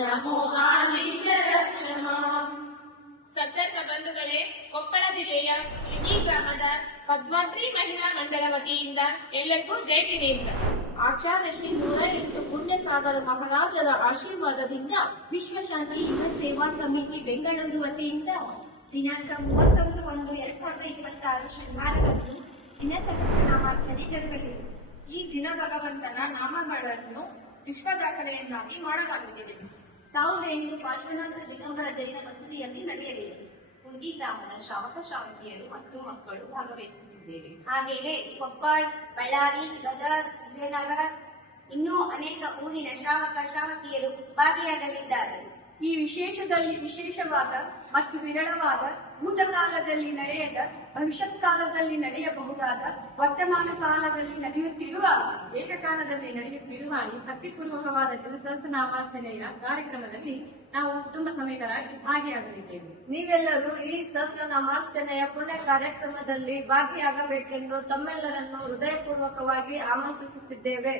ನಮೋ ಬಂಧುಗಳೇ ಕೊಪ್ಪಳ ಜಿಲ್ಲೆಯ ಈ ಗ್ರಾಮದ ಪದ್ಮಶ್ರೀ ಮಹಿಳಾ ಮಂಡಳ ವತಿಯಿಂದ ಎಲ್ಲರಿಗೂ ಜಯ ನೀಡಿದ ಆಚಾರ್ಯ ಶ್ರೀ ನೂರ ಎಂಟು ಪುಣ್ಯ ಸಾಗರ ಮಹಾರಾಜರ ಆಶೀರ್ವಾದದಿಂದ ವಿಶ್ವಶಾಂತಿ ಯುವ ಸೇವಾ ಸಮಿತಿ ಬೆಂಗಳೂರು ವತಿಯಿಂದ ದಿನಾಂಕ ಮೂವತ್ತೊಂದು ಒಂದು ಎರಡ್ ಸಾವಿರದ ಇಪ್ಪತ್ತಾರು ಶನಿವಾರದಂದು ದಿನ ಸದಸ್ಯ ನಾಮಾರ್ಚನೆ ಜರುಗಲಿದೆ. ಈ ದಿನ ಭಗವಂತನ ನಾಮಗಳನ್ನು ವಿಶ್ವ ದಾಖಲೆಯನ್ನಾಗಿ ಮಾಡಲಾಗುತ್ತಿದೆ. ಸಾವಿರದ ಎಂಟು ಪಾರ್ಶ್ವನಾಥ ದಿಗಂಬರ ಜೈನ ವಸತಿಯಲ್ಲಿ ನಡೆಯಲಿದೆ. ಹುಡುಗಿ ಗ್ರಾಮದ ಶ್ರಾವಕ ಶ್ರಾವಕಿಯರು ಮತ್ತು ಮಕ್ಕಳು ಭಾಗವಹಿಸುತ್ತಿದ್ದೇವೆ. ಹಾಗೆಯೇ ಕೊಪ್ಪಳ ಬಳ್ಳಾರಿ ಗದಗ ವಿಜಯನಗರ ಇನ್ನೂ ಅನೇಕ ಊರಿನ ಶ್ರಾವಕ ಶ್ರಾವಕಿಯರು ಭಾಗಿಯಾಗಲಿದ್ದಾರೆ. ಈ ವಿಶೇಷದಲ್ಲಿ ವಿಶೇಷವಾದ ಮತ್ತು ವಿರಳವಾದ ಭೂತಕಾಲದಲ್ಲಿ ನಡೆಯದ ಭವಿಷ್ಯತ್ ಕಾಲದಲ್ಲಿ ನಡೆಯಬಹುದಾದ ವರ್ತಮಾನ ಕಾಲದಲ್ಲಿ ನಡೆಯುತ್ತಿರುವ ಏಕಕಾಲದಲ್ಲಿ ನಡೆಯುತ್ತಿರುವ ಈ ಭಕ್ತಿಪೂರ್ವಕವಾದ ಜನಸಹಸ್ರನಾಮಾರ್ಚನೆಯ ಕಾರ್ಯಕ್ರಮದಲ್ಲಿ ನಾವು ಕುಟುಂಬ ಸಮೇತರಾಗಿ ಭಾಗಿಯಾಗಲಿದ್ದೇವೆ. ನೀವೆಲ್ಲರೂ ಈ ಸಹಸ್ರನಾಮಾರ್ಚನೆಯ ಪುಣ್ಯ ಕಾರ್ಯಕ್ರಮದಲ್ಲಿ ಭಾಗಿಯಾಗಬೇಕೆಂದು ತಮ್ಮೆಲ್ಲರನ್ನು ಹೃದಯಪೂರ್ವಕವಾಗಿ ಆಮಂತ್ರಿಸುತ್ತಿದ್ದೇವೆ.